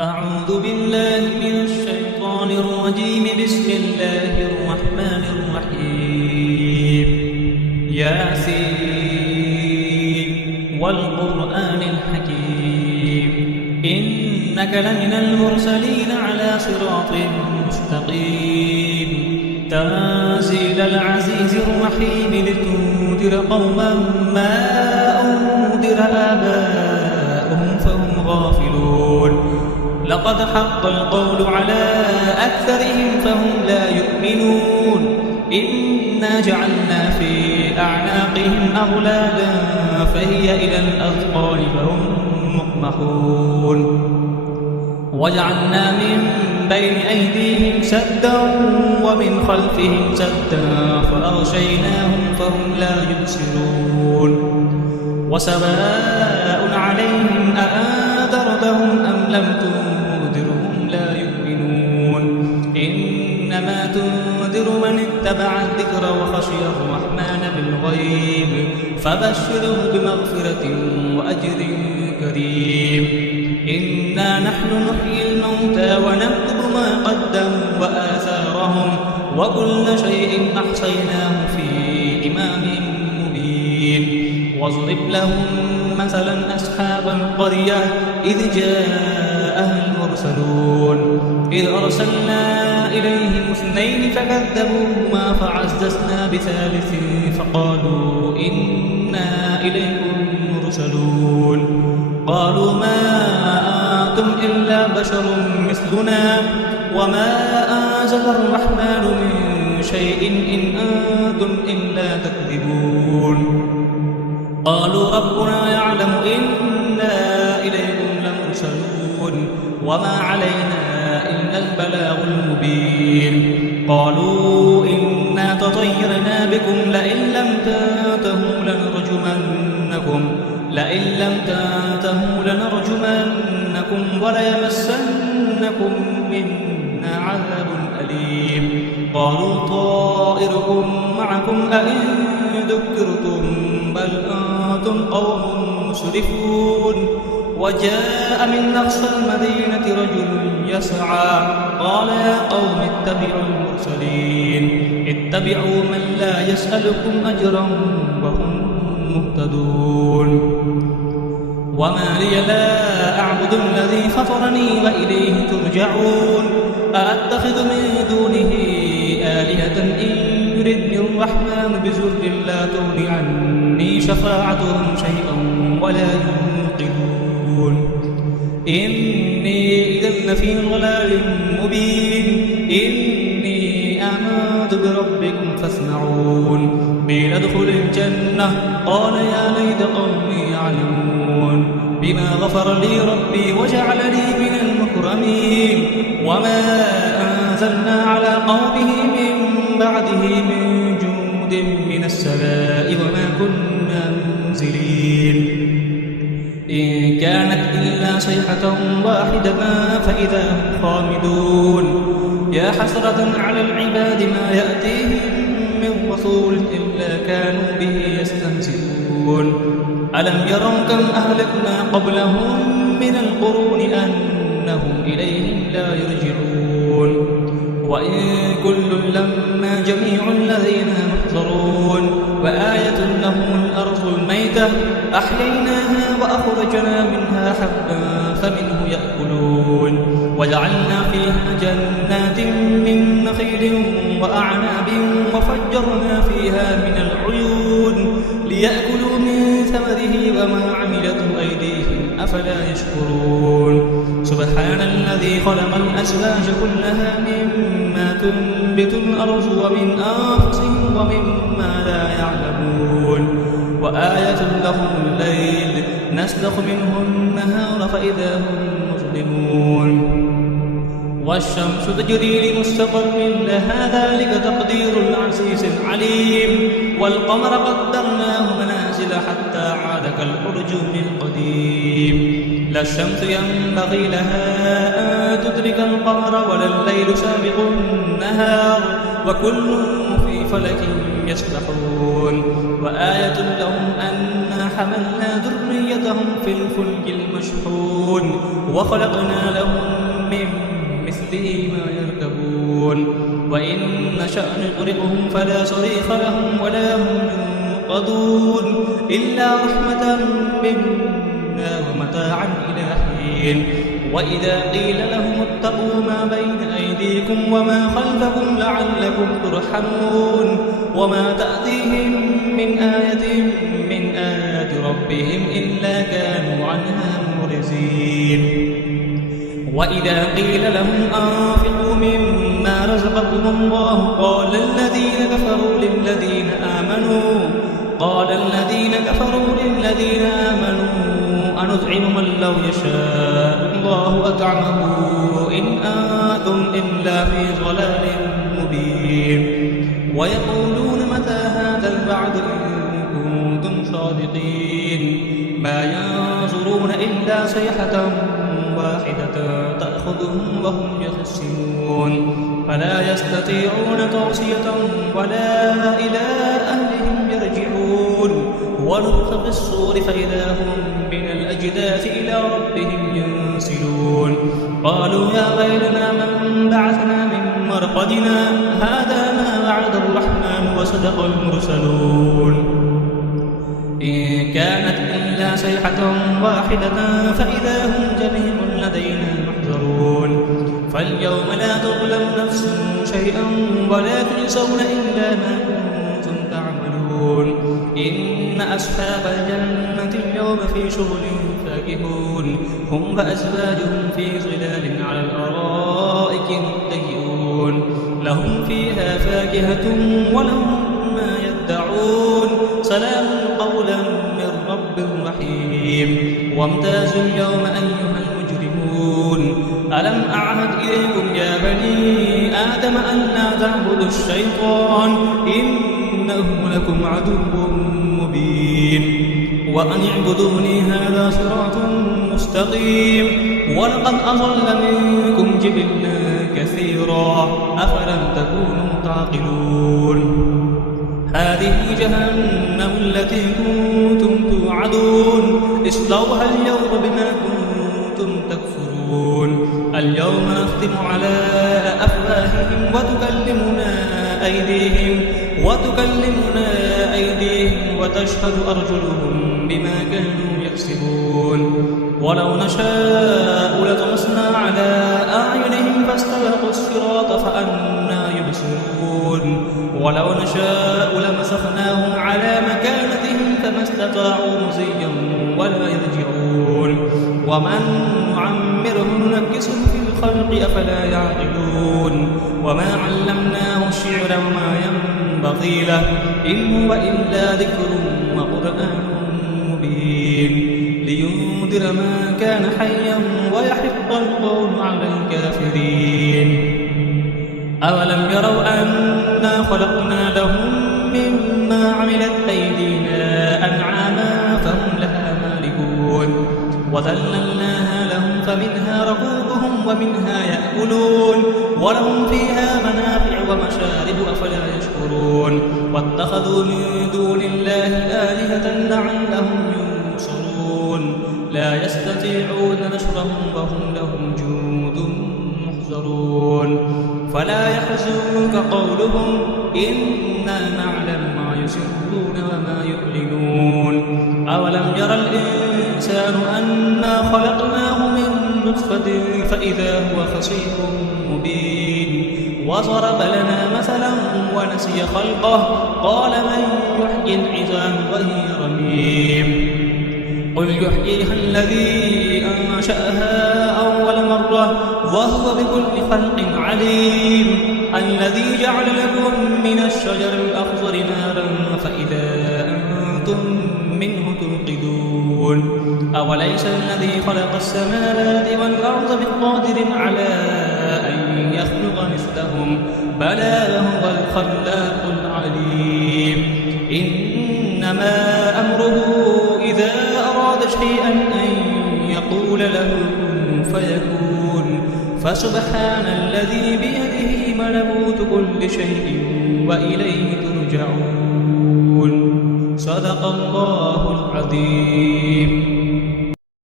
أعوذ بالله من الشيطان الرجيم. بسم الله الرحمن الرحيم. ياسين والقرآن الحكيم إنك لمن المرسلين على صراط مستقيم تنزيل العزيز الرحيم لتنذر قوما ما أنذر آباؤهم فهم غافلون. لقد حق القول على أكثرهم فهم لا يؤمنون. إنا جعلنا في أعناقهم أغلالا فهي إلى الأذقان فهم مقمحون. وجعلنا من بين أيديهم سدا ومن خلفهم سدا فأغشيناهم فهم لا يبصرون. وسواء عليهم أأنذرتهم أم لم تنذرهم لا يؤمنون. إنما تنذر من اتبع الذكر وخشي الرحمن بالغيب فبشره بمغفرة وأجر كريم. إنا نحن نحيي الموتى ونكتب ما قدموا وآثارهم وكل شيء أحصيناه في إمام مبين. واضرب لهم مثلا أصحاب القرية إذ جاءها المرسلون إذ أرسلنا إليهم 2 فكذبوهما فعززنا بثالث فقالوا إنا إليكم مرسلون. قالوا ما أنتم إلا بشر مثلنا وما أنزل الرحمن من شيء إن أنتم إلا تكذبون. قالوا ربنا يعلم إنا إليكم لمرسلون وما علينا إلا البلاغ المبين. قالوا إنا تطيرنا بكم لئن لم تنتهوا لنرجمنكم وليمسنكم منا عذاب أليم. قالوا طائركم معكم أئن ذكرتم بل أنتم قوم مسرفون. وجاء من أقصى المدينة رجل يسعى قال يا قوم اتبعوا المرسلين اتبعوا من لا يسألكم أجرا وهم مهتدون. وما لي لا أعبد الذي فطرني وإليه ترجعون. أأتخذ من دونه آلهة إن يردني الرحمن بضر لا تغن عني شفاعتهم شيئا ولا ينقذون. إني إذا لفي ضلال مبين. إني آمنت بربكم فاسمعون. قيل ادخل الجنة قال يا ليت قومي يعلمون بما غفر لي ربي وجعلني من المكرمين. وما أنزلنا على قومه من بعده من جند من السماء وما كنا منزلين. إن كانت إلا صيحة واحدة فإذا هم خامدون. يا حسرة على العباد ما يأتيهم من رسول إلا كانوا به يستهزئون. ألم يروا كم أهلكنا قبلهم من القرون أنهم إليهم لا يرجعون. وإن كل لما جميع الذين محضرون. وآية لهم الأرض الميتة أحييناها وأخرجنا منها حبا فمنه يأكلون. وجعلنا فيها جنات من نخيل وأعناب وفجرنا فيها من العيون ليأكلوا من ثمره وما عملته أيديهم أفلا يشكرون. سبحان الذي خلق الأزواج كلها مما تنبت الأرض ومن أنفسهم ومما لا يعلمون. وآية لهم الليل نسلخ منه النهار فإذا هم مظلمون. والشمس تجري لمستقر لها ذلك تقدير العزيز العليم. والقمر قدرناه منازل حتى عاد كالأرجون القديم. لا الشمس ينبغي لها أن تدرك القمر ولا الليل سابق النهار وكل في فلك يسبحون. وآية لهم أنا حملنا ذريتهم في الفلك المشحون وخلقنا لهم نشأ نغرقهم فلا صريخ لهم ولا هم ينقذون إلا رحمة منا ومتاعا إلى حين. وإذا قيل لهم اتقوا ما بين أيديكم وما خلفكم لعلكم ترحمون وما تأتيهم من آية من آيات ربهم إلا كانوا عنها معرضين. وإذا قيل لهم أنفقوا مما رزقكم الله قال الذين كفروا للذين آمنوا أنطعم من لو يشاء الله أطعمه إن أنتم إلا في ضلال مبين. ويقولون متى هذا الوعد إن كنتم صادقين ما ينظرون إلا صيحة واحدة تأخذهم وهم يخسرون فلا يستطيعون توصية ولا إلى أهلهم يرجعون. ونفخ في الصور فإذا هم من الأجداث إلى ربهم ينسلون قالوا يا ويلنا من بعثنا من مرقدنا هذا ما وعد الرحمن وصدق المرسلون إن كانت إلا صيحة واحدة فإذا هم جميع لدينا محضرون. فاليوم لا تظلم نفس شيئا ولا تجزون إلا ما كنتم تعملون. إن أصحاب الجنة اليوم في شغل فاكهون هم وأزواجهم في ظلال على الأرائك متكئون لهم فيها فاكهة ولهم ما يدعون سلام قولا من رب رحيم. وامتازوا اليوم أيها المجرمون ألم أعهد إليكم يا بني آدم أن لا تعبدوا الشيطان إنه لكم عدو مبين. وأن اعبدوني هذا صراط مستقيم. ولقد أضل منكم جبلا كثيرا أفلم تكونوا تعقلون. هذه جهنم التي كنتم توعدون اصلوها اليوم بما كنتم تكفرون. اليوم نختم على أفواههم وتكلمنا أيديهم وتشهد أرجلهم بما كانوا يكسبون. ولو نشاء لطمسنا على أعينهم فاستبقوا الصراط فأنى يبصرون. ولو نشاء لمسخناهم على مكانتهم فما استطاعوا مضيا ولا يرجعون. ومن نعمره ننكسه في الخلق أفلا يعقلون. وما علمناه الشعر وما ينبغي له إن هو إلا ذكر وقرآن مبين لينذر من كان حيا ويحق القول على الكافرين. أولم يروا أنا خلقنا لهم مما عملت أيدينا أنعاما فهم لها مالكون وذللناها لهم فمنها ركوبهم ومنها يأكلون ولهم فيها منافع ومشارب أفلا يشكرون. واتخذوا من دون الله آلهة لعلهم ينصرون لا يستطيعون نصرهم وهم لهم جند محضرون. فلا يحزنك قولهم إنا نعلم ما يسرون وما يعلنون. أولم يرى الإنسان أنا خلقناه من نطفة فإذا هو خصيم مبين. وضرب لنا مثلا ونسي خلقه قال من يحيي العظام وهي رميم. قل يحييها الذي أنشأها أول مرة وهو بكل خلق عليم. الذي جعل لكم من الشجر الأخضر نارا فإذا أنتم منه توقدون. أوليس الذي خلق السماوات والأرض بقادر على أن يخلق مثلهم بلى هو الخلاق العليم. إنما أمره إذا أراد شيئا أن يقول له كن فيكون. فسبحان الذي بيده ملكوت كل شيء وإليه ترجعون. صدق الله العظيم.